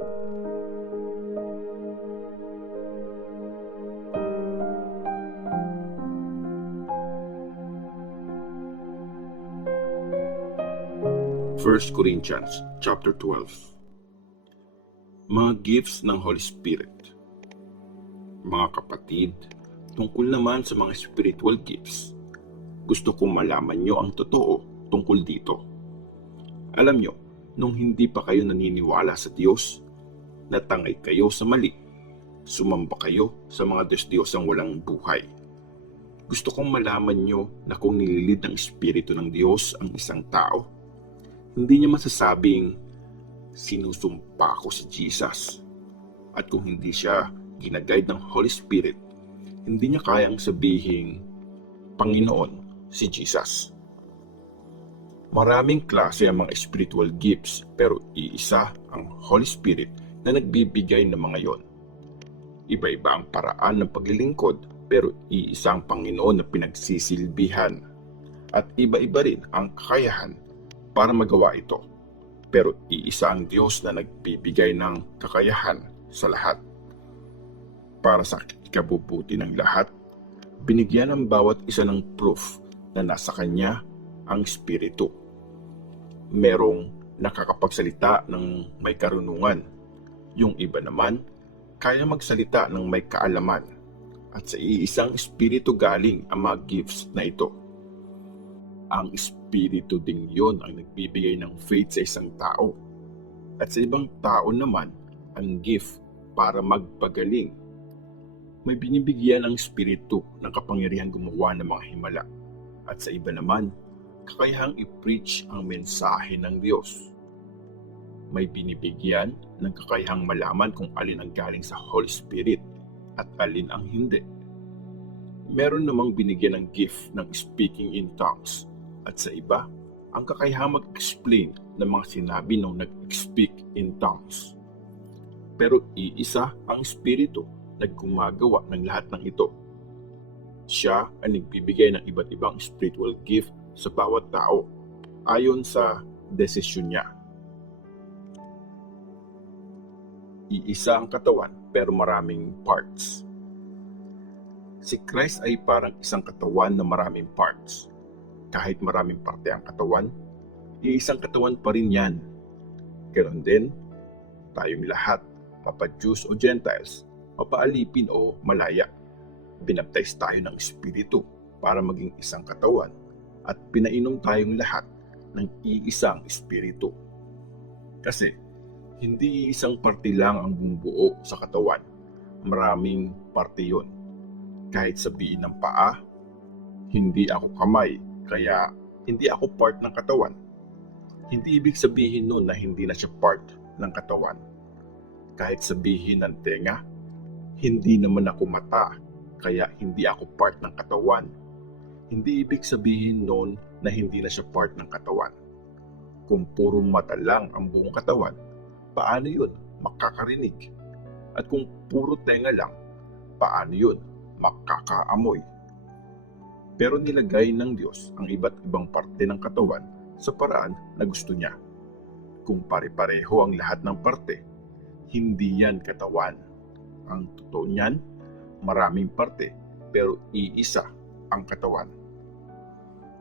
First Corinthians chapter 12. Mga gifts ng Holy Spirit. Mga kapatid, tungkol naman sa mga spiritual gifts, gusto kong malaman nyo ang totoo tungkol dito. Alam nyo, nung hindi pa kayo naniniwala sa Diyos, natangay kayo sa mali, sumamba kayo sa mga Diyos-Diyosang walang buhay. Gusto kong malaman nyo na kung nililid ng Espiritu ng Diyos ang isang tao, hindi niya masasabing sinusumpa ko si Jesus. At kung hindi siya ginaguide ng Holy Spirit, hindi niya kayang sabihin Panginoon si Jesus. Maraming klase ang mga spiritual gifts, pero iisa ang Holy Spirit na nagbibigay ng mga yon. Iba-iba ang paraan ng paglilingkod, pero iisa ang Panginoon na pinagsisilbihan. At iba-iba rin ang kakayahan para magawa ito, pero iisa ang Diyos na nagbibigay ng kakayahan sa lahat. Para sa ikabubuti ng lahat, binigyan ng bawat isa ng proof na nasa Kanya ang Espiritu. Merong nakakapagsalita ng may karunungan, yung iba naman kaya magsalita ng may kaalaman, at sa iisang Espiritu galing ang mga gifts na ito. Ang Espiritu ding yon ang nagbibigay ng faith sa isang tao. At sa ibang tao naman, ang gift para magpagaling. May binibigyan ng Espiritu ng kapangyarihang gumawa ng mga himala. At sa iba naman, kakayahang i-preach ang mensahe ng Diyos. May binibigyan ng kakayahang malaman kung alin ang galing sa Holy Spirit at alin ang hindi. Meron namang binigyan ng gift ng speaking in tongues. At sa iba, ang kakayahang mag-explain ng mga sinabi nung nag-speak in tongues. Pero iisa ang Espiritu na gumagawa ng lahat ng ito. Siya ang nagbibigay ng iba't ibang spiritual gift sa bawat tao, ayon sa desisyon niya. Iisa ang katawan pero maraming parts. Si Christ ay parang isang katawan na maraming parts. Kahit maraming parte ang katawan, iisang katawan pa rin yan. Ganon din, tayong lahat, mapa-Jews o Gentiles, mapaalipin o malaya, binaptize tayo ng Espiritu para maging isang katawan at pinainom tayong lahat ng iisang Espiritu. Kasi, hindi iisang parte lang ang bumubuo sa katawan, maraming parte yun. Kahit sabihin ng paa, hindi ako kamay, kaya hindi ako part ng katawan. Hindi ibig sabihin nun na hindi na siya part ng katawan. Kahit sabihin ng tenga, hindi naman ako mata, kaya hindi ako part ng katawan. Hindi ibig sabihin nun na hindi na siya part ng katawan. Kung puro mata lang ang buong katawan, paano yun makakarinig? At kung puro tenga lang, paano yun makakaamoy? Pero nilagay ng Diyos ang iba't ibang parte ng katawan sa paraan na gusto niya. Kung pare-pareho ang lahat ng parte, hindi yan katawan. Ang totoo niyan, maraming parte pero iisa ang katawan.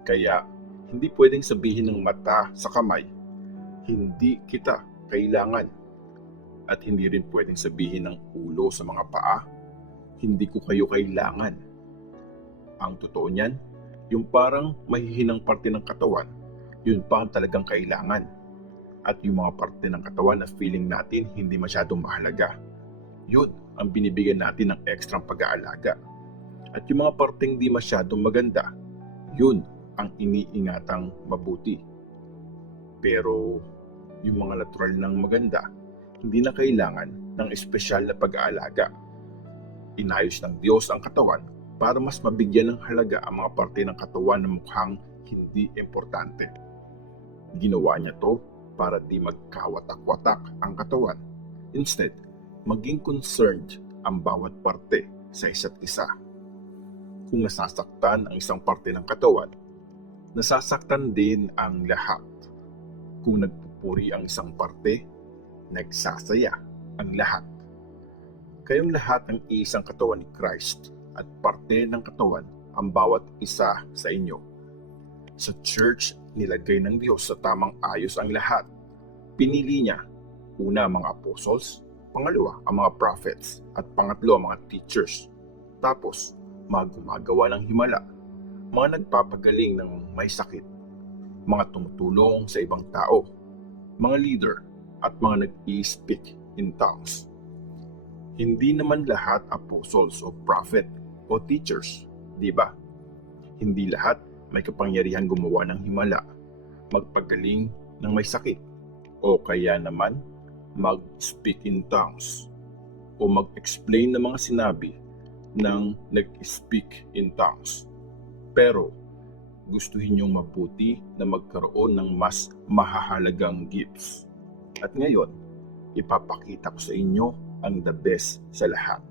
Kaya hindi pwedeng sabihin ng mata sa kamay, hindi kita kailangan. At hindi rin pwedeng sabihin ng ulo sa mga paa, hindi ko kayo kailangan. Ang totoo niyan, yung parang mahihinang parte ng katawan, yun pa ang talagang kailangan. At yung mga parte ng katawan na feeling natin hindi masyadong mahalaga, yun ang binibigyan natin ng ekstrang pag-aalaga. At yung mga parteng di masyadong maganda, yun ang iniingatang mabuti. Pero yung mga natural ng maganda, hindi na kailangan ng espesyal na pag-aalaga. Inayos ng Diyos ang katawan para mas mabigyan ng halaga ang mga parte ng katawan na mukhang hindi importante. Ginawa niya to para di magkawatak-watak ang katawan. Instead, maging concerned ang bawat parte sa isa't isa. Kung nasasaktan ang isang parte ng katawan, nasasaktan din ang lahat. Kung nagpupuri ang isang parte, nagsasaya ang lahat. Kayong lahat ang isang katawan ni Christ at parte ng katawan ang bawat isa sa inyo. Sa church, nilagay ng Diyos sa tamang ayos ang lahat. Pinili niya, una mga apostles, pangalawa ang mga prophets, at pangatlo ang mga teachers. Tapos, mga gumagawa ng himala, mga nagpapagaling ng may sakit, mga tumutulong sa ibang tao, mga leader, at mga nag-i-speak in tongues. Hindi naman lahat apostles o prophet o teachers, di ba? Hindi lahat may kapangyarihan gumawa ng himala, magpagaling ng may sakit, o kaya naman mag-speak in tongues, o mag-explain ng mga sinabi ng nag-speak in tongues. Pero gustuhin niyong mabuti na magkaroon ng mas mahahalagang gifts. At ngayon, ipapakita ko sa inyo ang the best sa lahat.